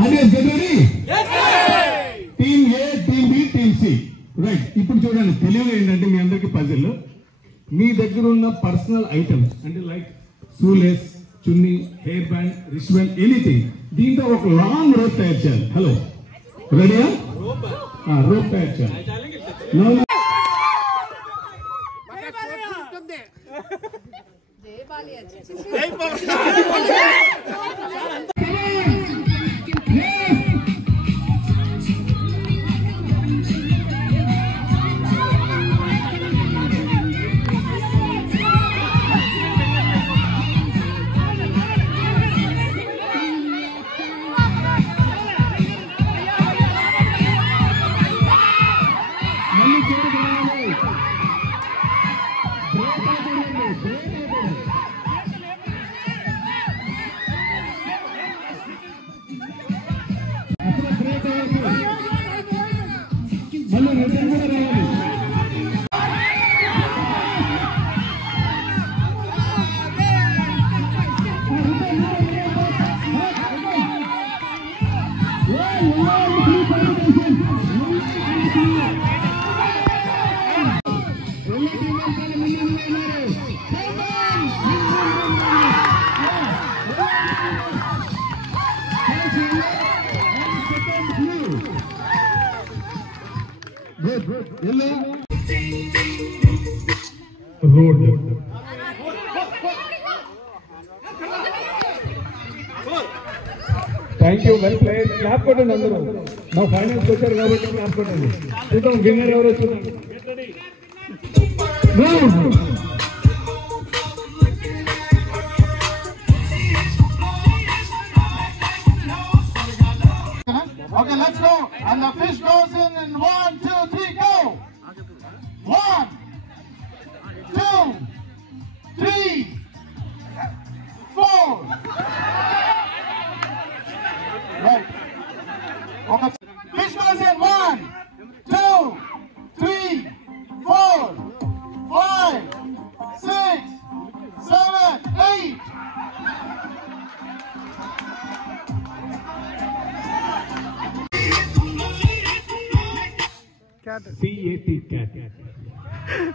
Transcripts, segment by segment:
Audience get ready. Team A, team B, team C. Right. ఇప్పుడు చూడండి, తెలియదు ఏంటంటే మీ అందరికి పజిల్, మీ దగ్గర ఉన్న పర్సనల్ ఐటమ్స్ అంటే like shoelace, chunni, hair band, wrist band, anything, దీంతో ఒక లాంగ్ రోప్ తయారు చేయాలి. హలో, రెడీయా? రోప్ తయారు చేయాలి. Road. Thank you, well played. Clap కొట్టండి అందరూ. మా ఫైనల్స్ వచ్చారు కాబట్టి క్లాప్ కొట్టండి. చూద్దాం విన్నర్ ఎవరో చూద్దాం. Okay, let's go. And the fish goes in 1, 2, 3, go. 1, 2, 3, 4. Right. Okay. Fish goes in 1, 2, 3, 4, 5, 6, 7, 8.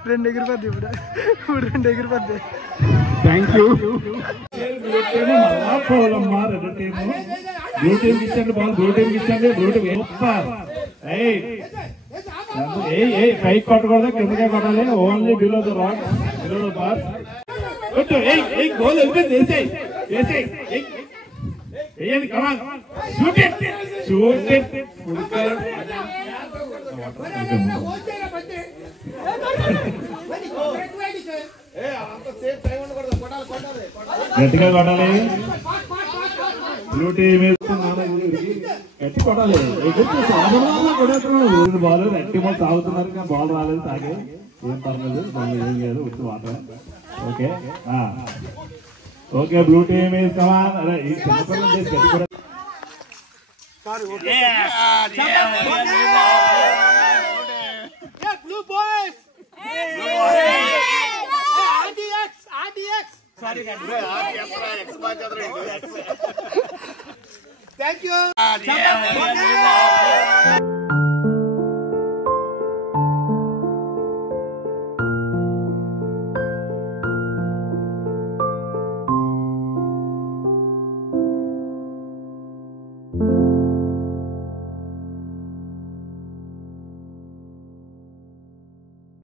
రెండు ఎగిరిపోద్ది ఇప్పుడు రెండు ఎగిరిపోద్ది. Thank you. పోలమ్మా, రెడ్ టీమ్, బ్లూ టీమ్ ఇచ్చండి బాల్, బ్లూ టీమ్ ఇచ్చండి. బ్లూ టీమ్ పైకి కొట్టకూడదు, కిందకే కొట్టాలి. Only below the rock, below the bar. Goal వెళ్ళిపోయింది. వేయండి, come on, shoot it, shoot it. గట్టిగా కొట్టాలి. బ్లూ టీమ్ గట్టి కొట్టాలి. కొట్టేస్తున్నాడు బాల్, రెడ్ టీమ్ తాగుతున్నారు కానీ బాల్ రాలేదు. తాగే ఏం పర్లేదు, ఏం లేదు, వచ్చి water. Okay okay, blue team is come on. అరే ఈ చిన్నపిల్లలు చేసి గట్టి కొట్టాలి. Blue boys. RDX. Sorry, RDX. Thank you.